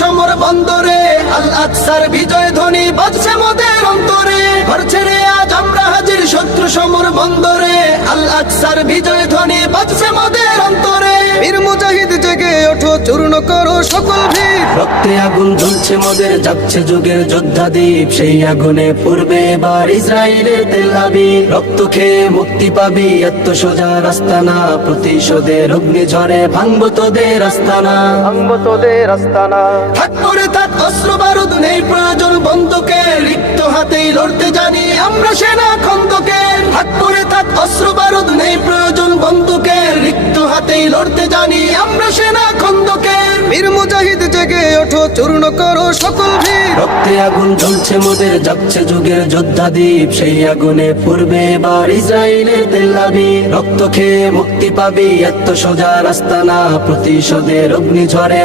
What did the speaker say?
সমর বন্দরে, আল আকসার বিজয় ধ্বনি বাজছে মোদের অন্তরে। ঘর ছেড়ে আজ আমরা হাজির শত্রু সমর বন্দরে, আল আকসার বিজয় ধ্বনি বাজছে মোদের অন্তরে। বীর মুজাহিদ জেগে ওঠো, চূর্ণ করো সকল ভিড়। রক্তে আগুন জ্বলছে মোদের, যাচ্ছে যুগের যোদ্ধা দ্বীপ। সেই আগুনে পূর্বে এবার ইসরায়েলের তেল আবিব। রক্ত খেয়ে মুক্তি পাবি, এত সোজা রাস্তা না। প্রতিশোধের অগ্নি ঝরে ভাঙবো তোদের আস্তানা, ভাঙবো তোদের আস্তানা। থাক পরে থাক অস্ত্র বারুদ, নেই প্রয়োজন বন্দুকের। রিক্ত হাতেই লড়তে জানি আমরা সেনা খন্দকের। থাক পরে থাক অস্ত্র বারুদ, নেই প্রয়োজন বন্দুকের। রিক্ত হাতেই লড়তে জানি আমরা সেনা খন্দকের। বীর মুজাহিদ জেগে ওঠো, চূর্ণ করো সকল ভিড়। রক্তে আগুন জ্বলছে মোদের, যাচ্ছে যুগের যোদ্ধা দ্বীপ। সেই আগুনে পূর্বে এবার ইসরায়েলের তেল আবিব। রক্ত খেয়ে মুক্তি পাবি, এত সোজা রাস্তা না। প্রতিশোধের অগ্নি ঝরে